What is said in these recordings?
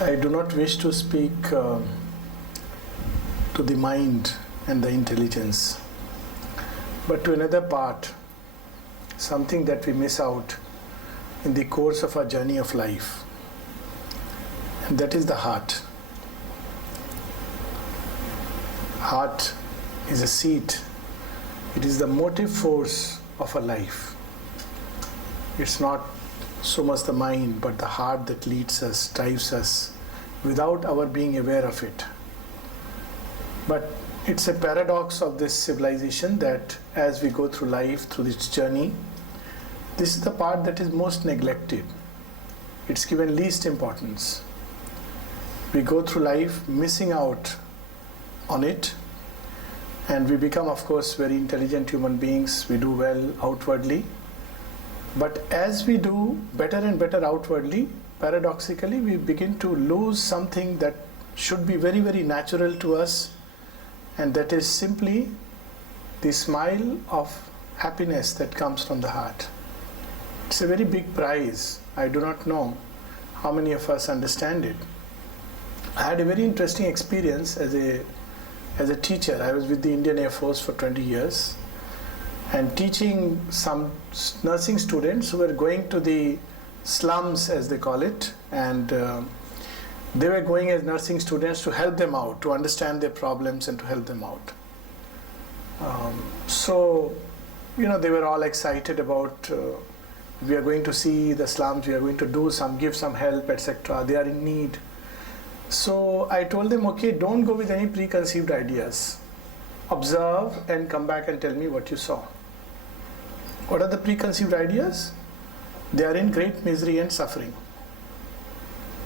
I do not wish to speak to the mind and the intelligence, but to another part, something that we miss out in the course of our journey of life, and that is the heart. Heart is a seat. It is the motive force of a life. It's not so much the mind, but the heart that leads us, drives us, without our being aware of it. But it's a paradox of this civilization that as we go through life, through this journey, this is the part that is most neglected. It's given least importance. We go through life missing out on it, and we become, of course, very intelligent human beings. We do well outwardly. But as we do better and better outwardly, paradoxically, we begin to lose something that should be very, very natural to us, and that is simply the smile of happiness that comes from the heart. It's a very big prize. I do not know how many of us understand it. I had a very interesting experience as a teacher. I was with the Indian Air Force for 20 years. And teaching some nursing students who were going to the slums, as they call it, and they were going as nursing students to help them out, to understand their problems and to help them out. So, they were all excited about, we are going to see the slums, we are going to give some help, etc. They are in need. So I told them, okay, don't go with any preconceived ideas. Observe and come back and tell me what you saw. What are the preconceived ideas? They are in great misery and suffering.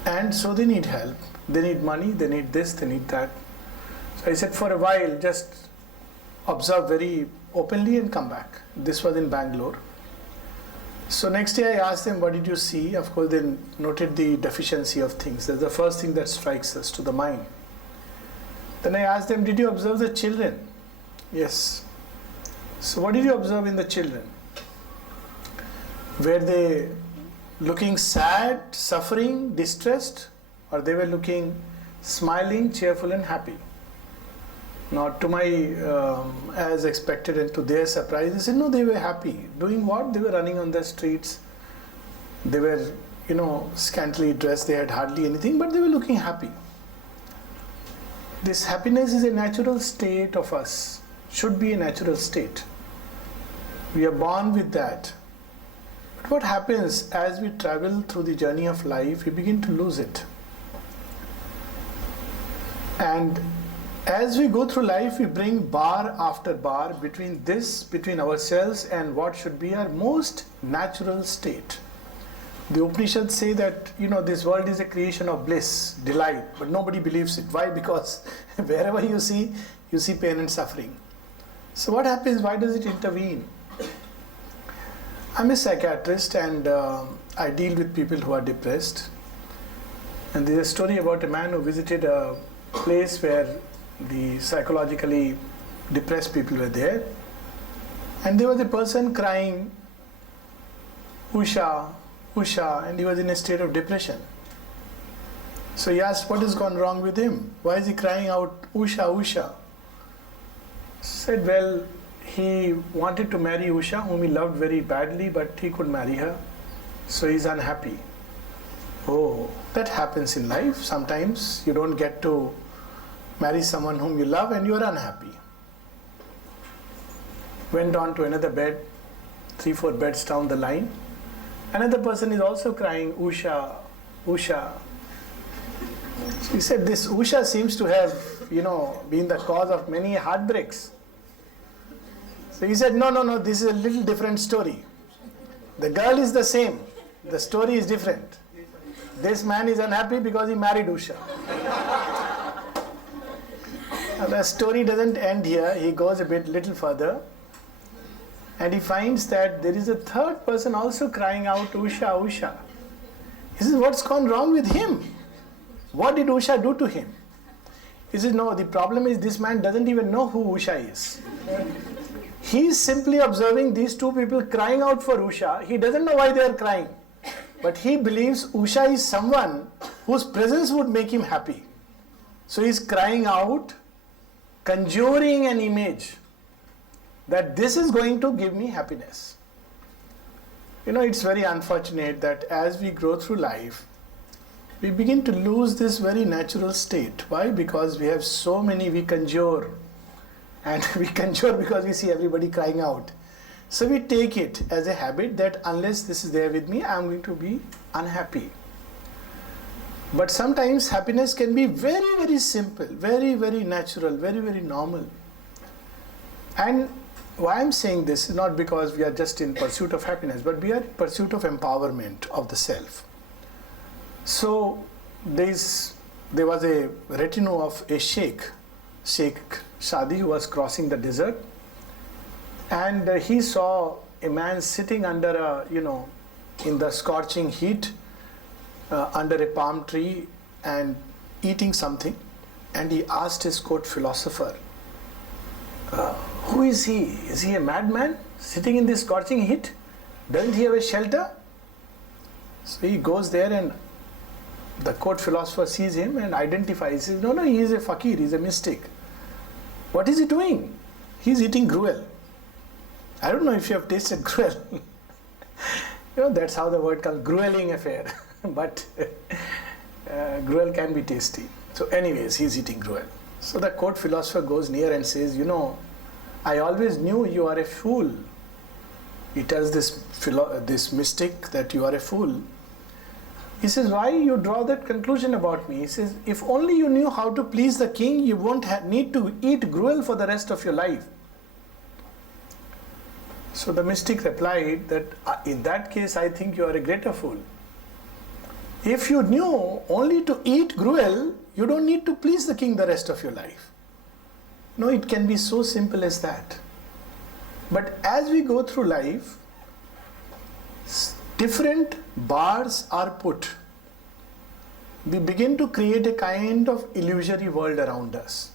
And so they need help. They need money, they need this, they need that. So I said, for a while, just observe very openly and come back. This was in Bangalore. So next day I asked them, what did you see? Of course, they noted the deficiency of things. That's the first thing that strikes us to the mind. Then I asked them, did you observe the children? Yes. So what did you observe in the children? Were they looking sad, suffering, distressed, or they were looking smiling, cheerful and happy? Now to my, as expected and to their surprise, they said, no, they were happy. Doing what? They were running on the streets. They were, scantily dressed. They had hardly anything, but they were looking happy. This happiness is a natural state of us, should be a natural state. We are born with that. But what happens as we travel through the journey of life, we begin to lose it. And as we go through life, we bring bar after bar between ourselves and what should be our most natural state. The Upanishads say that, this world is a creation of bliss, delight, but nobody believes it. Why? Because wherever you see pain and suffering. So what happens? Why does it intervene? I'm a psychiatrist and I deal with people who are depressed. And there's a story about a man who visited a place where the psychologically depressed people were there. And there was a person crying, Usha, Usha, and he was in a state of depression. So he asked, what has gone wrong with him? Why is he crying out, Usha, Usha? Said, well, he wanted to marry Usha, whom he loved very badly, but he couldn't marry her. So he's unhappy. Oh, that happens in life. Sometimes you don't get to marry someone whom you love and you are unhappy. Went on to another bed, 3-4 beds down the line. Another person is also crying, Usha, Usha. So he said, this Usha seems to have, been the cause of many heartbreaks. So he said, no, this is a little different story. The girl is the same. The story is different. This man is unhappy because he married Usha. Now the story doesn't end here. He goes a little further. And he finds that there is a third person also crying out, Usha, Usha. He says, what's gone wrong with him? What did Usha do to him? He says, no, the problem is this man doesn't even know who Usha is. He is simply observing these two people crying out for Usha. He doesn't know why they are crying. but he believes Usha is someone whose presence would make him happy. So he's crying out, conjuring an image that this is going to give me happiness. It's very unfortunate that as we grow through life, we begin to lose this very natural state. Why? Because we have so many, we conjure. And we conjure because we see everybody crying out. So we take it as a habit that unless this is there with me, I am going to be unhappy. But sometimes happiness can be very, very simple, very, very natural, very, very normal. And why I'm saying this is not because we are just in pursuit of happiness, but we are in pursuit of empowerment of the self. So there was a retinue of a Sheikh Shadi, who was crossing the desert, and he saw a man sitting under in the scorching heat under a palm tree and eating something, and he asked his court philosopher, who is he? Is he a madman sitting in this scorching heat? Doesn't he have a shelter? So he goes there, and the court philosopher sees him and identifies. He says, no, he is a fakir, he is a mystic. What is he doing? He is eating gruel. I don't know if you have tasted gruel. That's how the word comes, grueling affair. But gruel can be tasty. So anyways, he is eating gruel. So the court philosopher goes near and says, I always knew you are a fool. He tells this mystic that you are a fool. He says, why you draw that conclusion about me? He says, if only you knew how to please the king, you won't need to eat gruel for the rest of your life. So the mystic replied that, in that case, I think you are a greater fool. If you knew only to eat gruel, you don't need to please the king the rest of your life. No, it can be so simple as that. But as we go through life, different bars are put. We begin to create a kind of illusory world around us.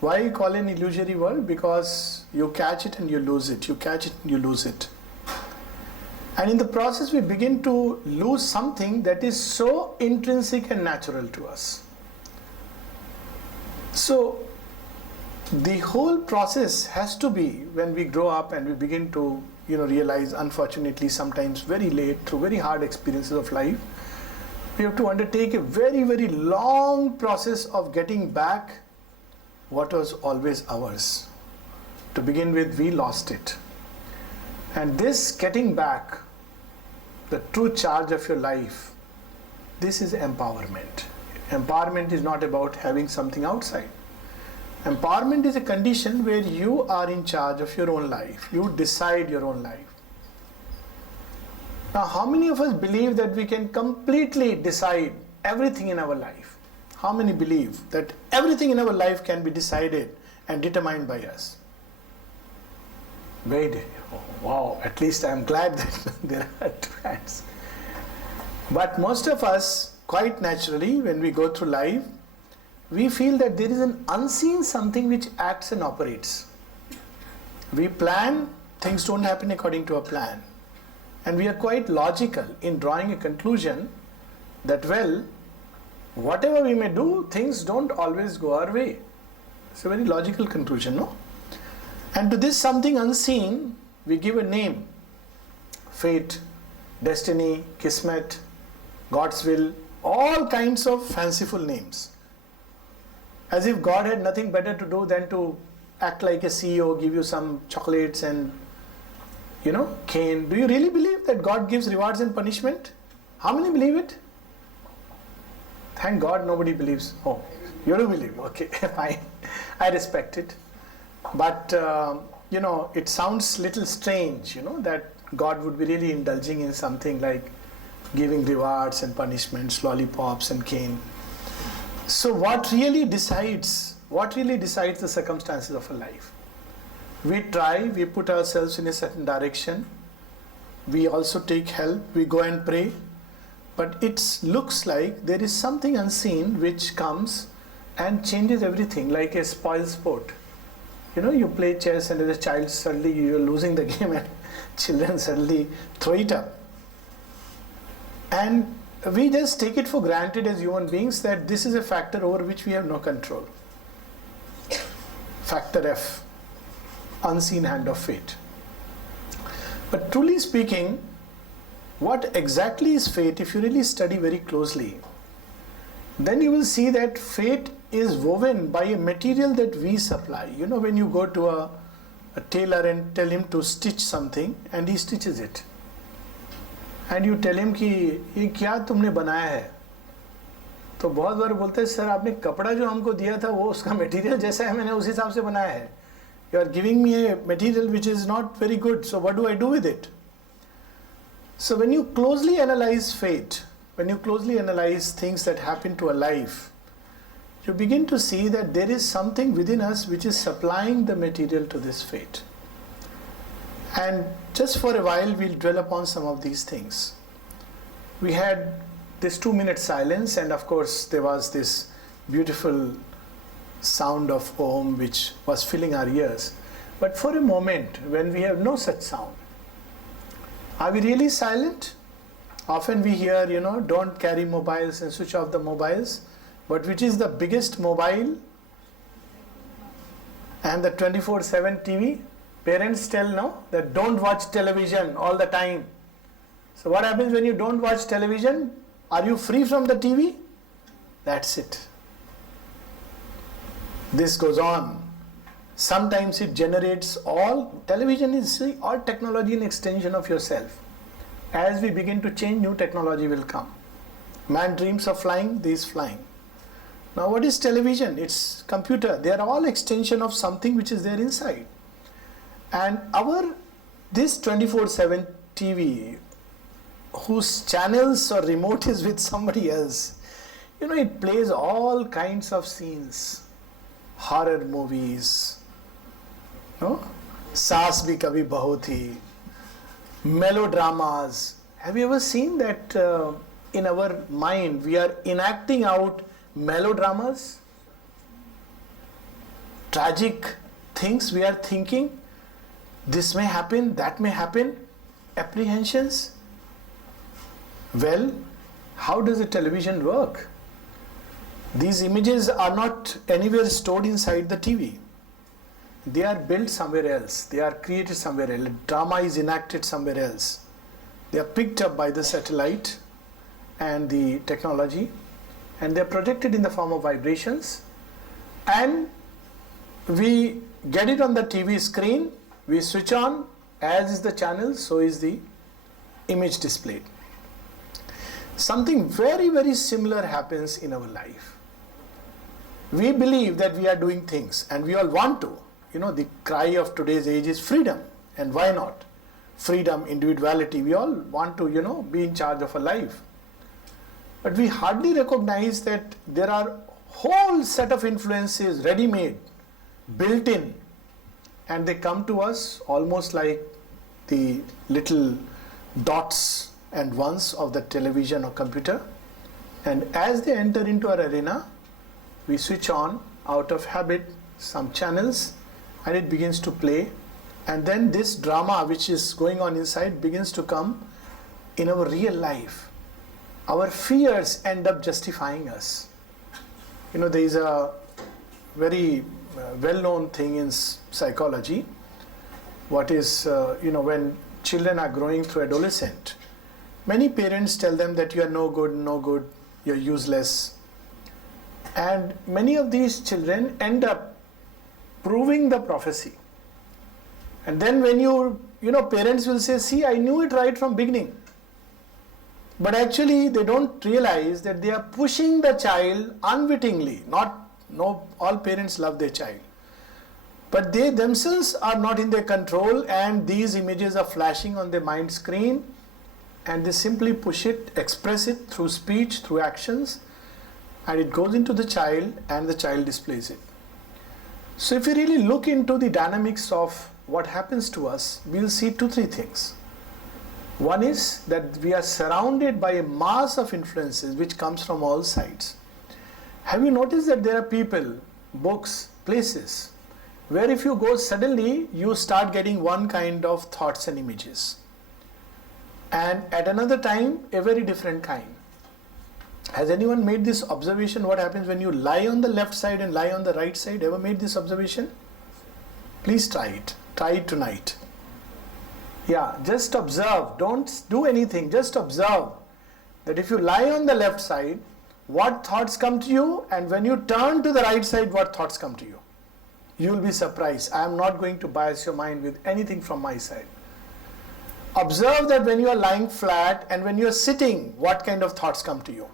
Why you call it an illusory world? Because you catch it and you lose it. You catch it and you lose it. And in the process, we begin to lose something that is so intrinsic and natural to us. So the whole process has to be, when we grow up and we begin to realize, unfortunately sometimes very late, through very hard experiences of life, we have to undertake a very, very long process of getting back what was always ours. To begin with, we lost it. And this getting back the true charge of your life, this is empowerment. Empowerment is not about having something outside. Empowerment is a condition where you are in charge of your own life. You decide your own life. Now, how many of us believe that we can completely decide everything in our life? How many believe that everything in our life can be decided and determined by us? Wait, wow, at least I am glad that there are two hands. But most of us, quite naturally, when we go through life, we feel that there is an unseen something which acts and operates. We plan, things don't happen according to a plan. And we are quite logical in drawing a conclusion that, well, whatever we may do, things don't always go our way. It's a very logical conclusion, no? And to this something unseen, we give a name. Fate, destiny, kismet, God's will, all kinds of fanciful names. As if God had nothing better to do than to act like a CEO, give you some chocolates and, cane. Do you really believe that God gives rewards and punishment? How many believe it? Thank God nobody believes. Oh, you do believe. Okay, fine. I respect it. But, it sounds little strange, that God would be really indulging in something like giving rewards and punishments, lollipops and cane. So what really decides the circumstances of a life? We try, we put ourselves in a certain direction. We also take help, we go and pray. But it looks like there is something unseen which comes and changes everything, like a spoil sport. You play chess and as a child suddenly you're losing the game and children suddenly throw it up. And we just take it for granted as human beings that this is a factor over which we have no control. Factor F, unseen hand of fate. But truly speaking, what exactly is fate? If you really study very closely, then you will see that fate is woven by a material that we supply. You know, when you go to a tailor and tell him to stitch something, and he stitches it, and you tell him कि ये क्या तुमने बनाया है, तो बहुत बार बोलते हैं सर आपने कपड़ा जो हमको दिया था वो उसका मटेरियल जैसा है, मैंने उस हिसाब से बनाया है. You are giving me a material which is not very good, so what do I do with it? So when you closely analyze fate, when you closely analyze things that happen to a life, you begin to see that there is something within us which is supplying the material to this fate. And just for a while we'll dwell upon some of these things. We had this 2-minute silence, and of course there was this beautiful sound of Om which was filling our ears. But for a moment when we have no such sound, are we really silent? Often we hear, don't carry mobiles and switch off the mobiles. But which is the biggest mobile and the 24/7 TV? Parents tell no that don't watch television all the time. So what happens when you don't watch television? Are you free from the TV? That's it. This goes on. Sometimes it generates television is all technology and extension of yourself. As we begin to change, new technology will come. Man dreams of flying, this is flying. Now what is television? It's computer. They are all extension of something which is there inside. And this 24/7 TV, whose channels or remote is with somebody else, it plays all kinds of scenes, horror movies, Saas Bhi Kabhi Bahu Thi, melodramas. Have you ever seen that in our mind we are enacting out melodramas, tragic things we are thinking, this may happen, that may happen, apprehensions? Well, how does the television work? These images are not anywhere stored inside the TV. They are built somewhere else. They are created somewhere else. Drama is enacted somewhere else. They are picked up by the satellite and the technology, and they are projected in the form of vibrations, and we get it on the TV screen. We switch on, as is the channel, so is the image displayed. Something very, very similar happens in our life. We believe that we are doing things, and we all want to. The cry of today's age is freedom, and why not? Freedom, individuality, we all want to, be in charge of a life. But we hardly recognize that there are whole set of influences ready-made, built in, and they come to us almost like the little dots and ones of the television or computer. And as they enter into our arena, we switch on out of habit some channels, and it begins to play. And then this drama which is going on inside begins to come in our real life. Our fears end up justifying us. There is a very well-known thing in psychology. What is, when children are growing through adolescent, many parents tell them that you are no good, you're useless. And many of these children end up proving the prophecy. And then when parents will say, see, I knew it right from beginning. But actually they don't realize that they are pushing the child unwittingly. All parents love their child, but they themselves are not in their control, and these images are flashing on their mind screen, and they simply push it, express it through speech, through actions, and it goes into the child, and the child displays it. So if we really look into the dynamics of what happens to us, we will see 2-3 things. One is that we are surrounded by a mass of influences which comes from all sides. Have you noticed that there are people, books, places, where if you go suddenly, you start getting one kind of thoughts and images. and at another time a very different kind. Has anyone made this observation? What happens when you lie on the left side and lie on the right side? Ever made this observation? Please try it. Try it tonight. Yeah, just observe. Don't do anything. Just observe that if you lie on the left side, what thoughts come to you, and when you turn to the right side, what thoughts come to you. You will be surprised. I am not going to bias your mind with anything from my side. Observe that when you are lying flat and when you are sitting, what kind of thoughts come to you.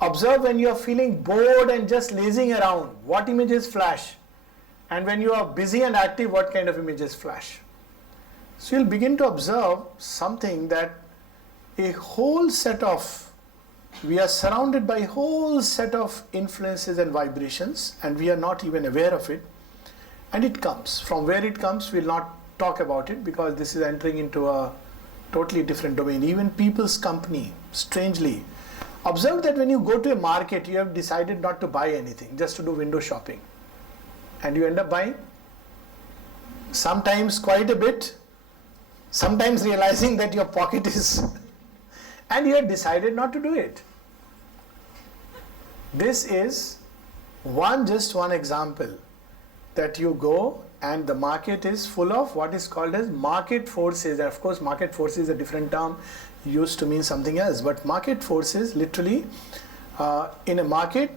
Observe when you are feeling bored and just lazing around, what images flash. And when you are busy and active, what kind of images flash. So you'll begin to observe something, that a whole set of, we are surrounded by a whole set of influences and vibrations, and we are not even aware of it. And it comes. From where it comes, we'll not talk about it, because this is entering into a totally different domain. Even people's company, strangely. Observe that when you go to a market, you have decided not to buy anything, just to do window shopping. And you end up buying. Sometimes quite a bit. Sometimes realizing that your pocket is and you have decided not to do it. This is just one example, that you go and the market is full of what is called as market forces. Of course, market forces is a different term, used to mean something else, but market forces, literally in a market,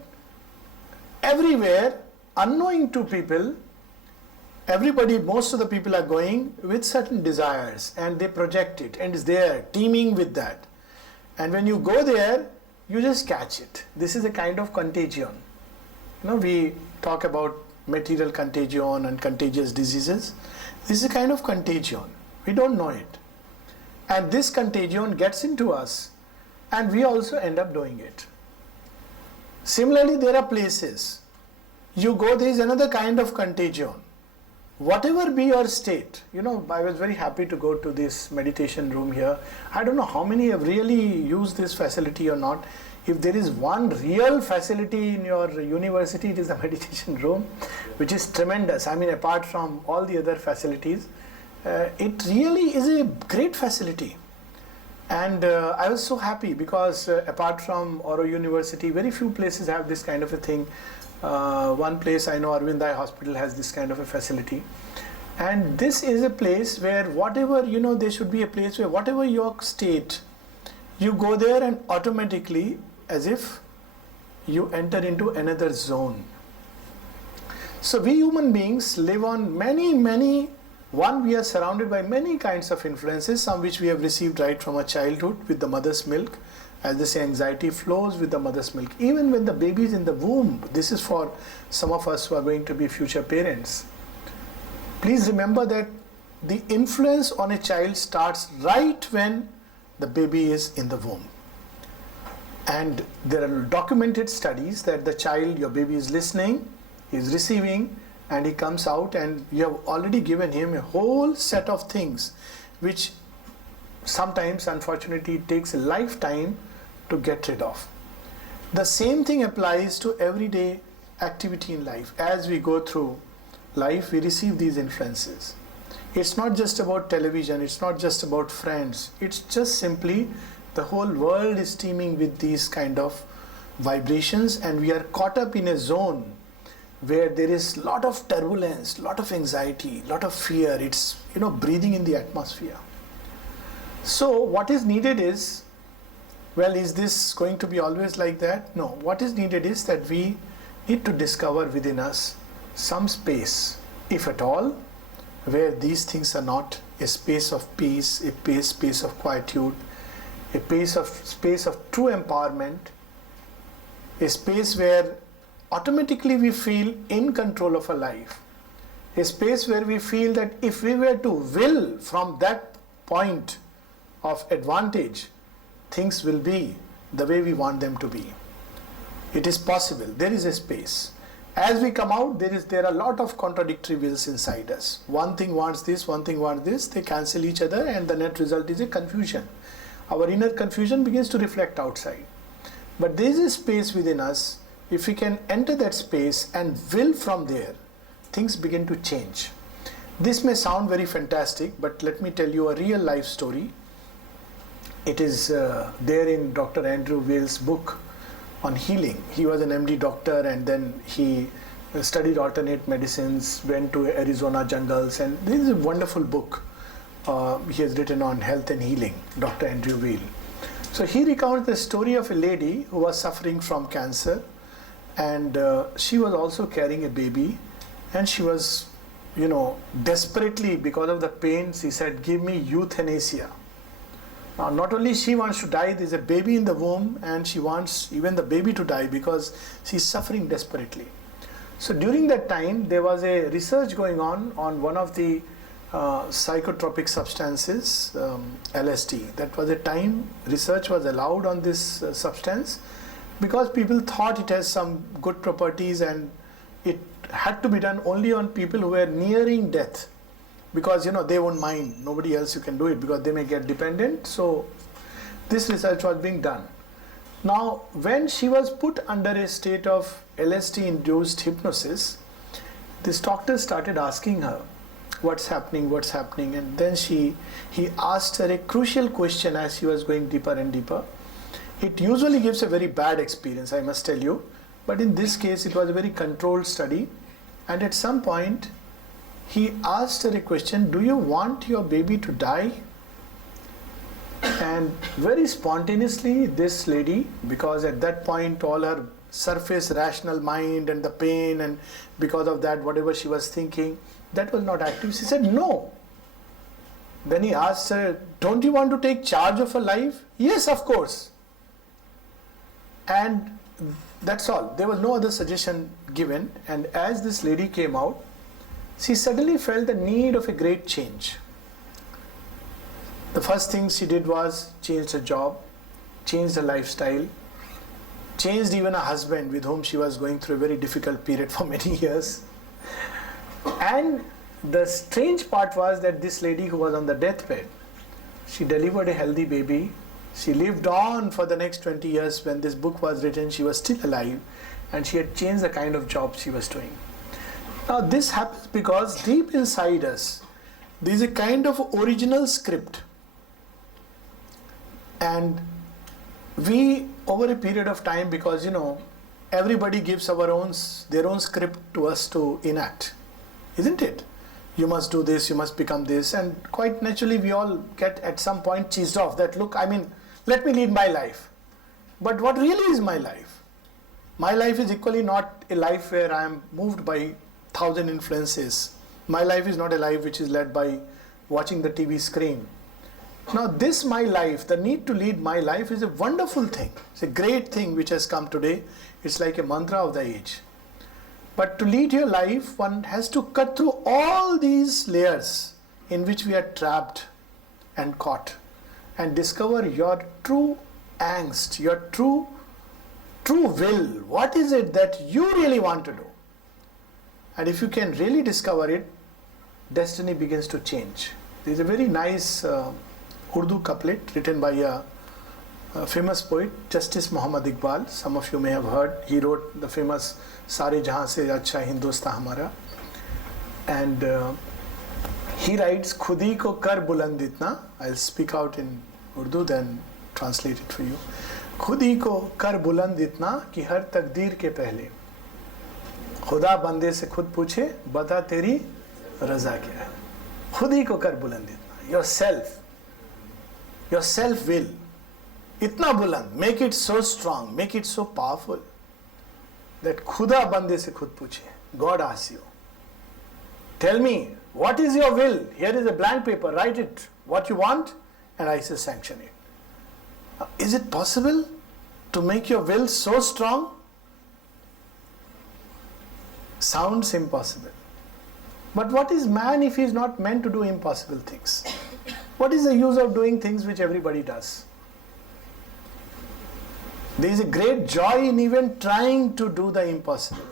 everywhere, unknowing to people, everybody, most of the people are going with certain desires, and they project it, and is there teeming with that. And when you go there, you just catch it. This is a kind of contagion. We talk about material contagion and contagious diseases. This is a kind of contagion. We don't know it. And this contagion gets into us, and we also end up doing it. Similarly, there are places. You go, there is another kind of contagion. Whatever be your state, I was very happy to go to this meditation room here. I don't know how many have really used this facility or not. If there is one real facility in your university, it is the meditation room, which is tremendous. I mean, apart from all the other facilities, it really is a great facility. And I was so happy, because apart from Oro University, very few places have this kind of a thing. One place I know, Arvind Eye Hospital, has this kind of a facility. And this is a place where whatever, there should be a place where whatever your state, you go there and automatically, as if you enter into another zone. So we human beings live on many, we are surrounded by many kinds of influences, some which we have received right from our childhood with the mother's milk. As they say, anxiety flows with the mother's milk. Even when the baby is in the womb, this is for some of us who are going to be future parents. Please remember that the influence on a child starts right when the baby is in the womb. And there are documented studies that the child, your baby, is listening, is receiving, and he comes out, and you have already given him a whole set of things which sometimes, unfortunately, it takes a lifetime to get rid of. The same thing applies to everyday activity in life. As we go through life, we receive these influences. It's not just about television, it's not just about friends, it's just simply the whole world is teeming with these kind of vibrations, and we are caught up in a zone where there is a lot of turbulence, lot of anxiety, lot of fear. It's breathing in the atmosphere. So what is needed is, is this going to be always like that? No. What is needed is that we need to discover within us some space, if at all, where these things are not, a space of peace, a space of quietude, a space of true empowerment, a space where automatically we feel in control of our life, a space where we feel that if we were to will from that point of advantage, things will be the way we want them to be. It is possible. There is a space. As we come out, there are a lot of contradictory wills inside us. One thing wants this, one thing wants this. They cancel each other, and the net result is a confusion. Our inner confusion begins to reflect outside. But there is a space within us. If we can enter that space and will from there, things begin to change. This may sound very fantastic, but let me tell you a real life story. It is there in Dr. Andrew Wales' book on healing. He was an MD doctor, and then he studied alternate medicines, went to Arizona jungles, and this is a wonderful book he has written on health and healing, Dr. Andrew Weil. So he recounts the story of a lady who was suffering from cancer, and she was also carrying a baby, and she was, desperately, because of the pain, she said, "Give me euthanasia." Now, not only she wants to die, there's a baby in the womb, and she wants even the baby to die because she's suffering desperately. So during that time, there was a research going on one of the psychotropic substances, LSD. That was a time research was allowed on this substance because people thought it has some good properties, and it had to be done only on people who were nearing death, because they won't mind, nobody else you can do it because they may get dependent. So this research was being done. Now when she was put under a state of LSD induced hypnosis, this doctor started asking her what's happening, and then he asked her a crucial question as she was going deeper and deeper. It usually gives a very bad experience, I must tell you, but in this case it was a very controlled study, and at some point he asked her a question: "Do you want your baby to die?" And very spontaneously this lady, because at that point all her surface rational mind and the pain, and because of that whatever she was thinking, that was not active, she said no. Then he asked her, "Don't you want to take charge of her life?" "Yes, of course." And that's all. There was no other suggestion given. And as this lady came out, she suddenly felt the need of a great change. The first thing she did was changed her job, changed her lifestyle, changed even her husband, with whom she was going through a very difficult period for many years. And the strange part was that this lady who was on the deathbed, she delivered a healthy baby. She lived on for the next 20 years. When this book was written, she was still alive, and she had changed the kind of job she was doing. Now this happens because deep inside us, there is a kind of original script, and we, over a period of time, because everybody gives their own script to us to enact, isn't it? You must do this, you must become this, and quite naturally we all get at some point cheesed off that, look, let me lead my life. But what really is my life? My life is equally not a life where I am moved by 1,000 influences. My life is not a life which is led by watching the TV screen. Now this my life, the need to lead my life, is a wonderful thing. It's a great thing which has come today. It's like a mantra of the age. But to lead your life, one has to cut through all these layers in which we are trapped and caught, and discover your true angst, your true will. What is it that you really want to do? And if you can really discover it, destiny begins to change. There is a very nice Urdu couplet written by a famous poet, Justice Muhammad Iqbal. Some of you may have heard. He wrote the famous Sare Jahan Se Acha Hindustan Hamara. And he writes, "Khudi ko kar buland itna." I'll speak out in Urdu, then translate it for you. "Khudi ko kar buland itna ki har takdeer ke pehle खुदा बंदे से खुद पूछे बता तेरी रजा क्या है." खुद ही को कर बुलंद इतना, your self will, इतना बुलंद, make it so strong, make it so powerful that खुदा बंदे से खुद पूछे, God asks you, tell me, what is your will? Here is a blank paper, write it, what you want, and I say sanction it. Is it possible to make your will so strong? Sounds impossible. But what is man if he is not meant to do impossible things? What is the use of doing things which everybody does? There is a great joy in even trying to do the impossible.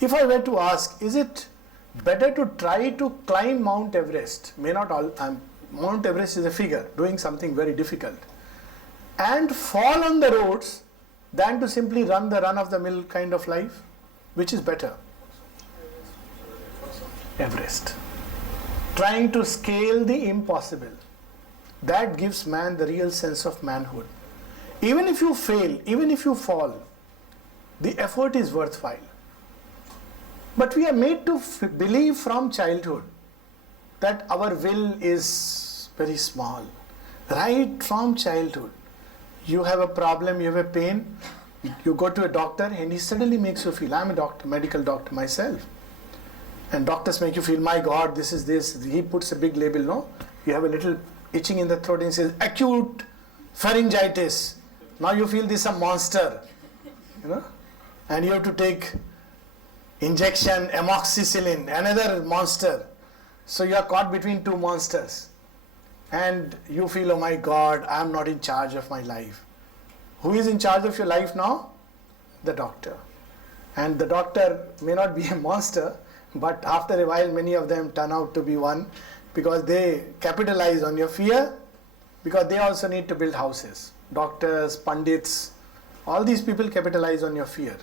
If I were to ask, is it better to try to climb Mount Everest? Mount Everest is a figure, doing something very difficult, and fall on the roads, than to simply run the run-of-the-mill kind of life? Which is better? Everest. Trying to scale the impossible. That gives man the real sense of manhood. Even if you fail, even if you fall, the effort is worthwhile. But we are made to believe from childhood that our will is very small. Right from childhood. You have a problem, you have a pain, you go to a doctor and he suddenly makes you feel, I'm a doctor, medical doctor myself. And doctors make you feel, my God, this is this. He puts a big label, no? You have a little itching in the throat and he says, acute pharyngitis. Now you feel this is a monster, and you have to take injection, amoxicillin, another monster. So you are caught between two monsters. And you feel, oh my God, I am not in charge of my life. Who is in charge of your life now? The doctor. And the doctor may not be a monster, but after a while many of them turn out to be one, because they capitalize on your fear, because they also need to build houses. Doctors, pundits, all these people capitalize on your fear.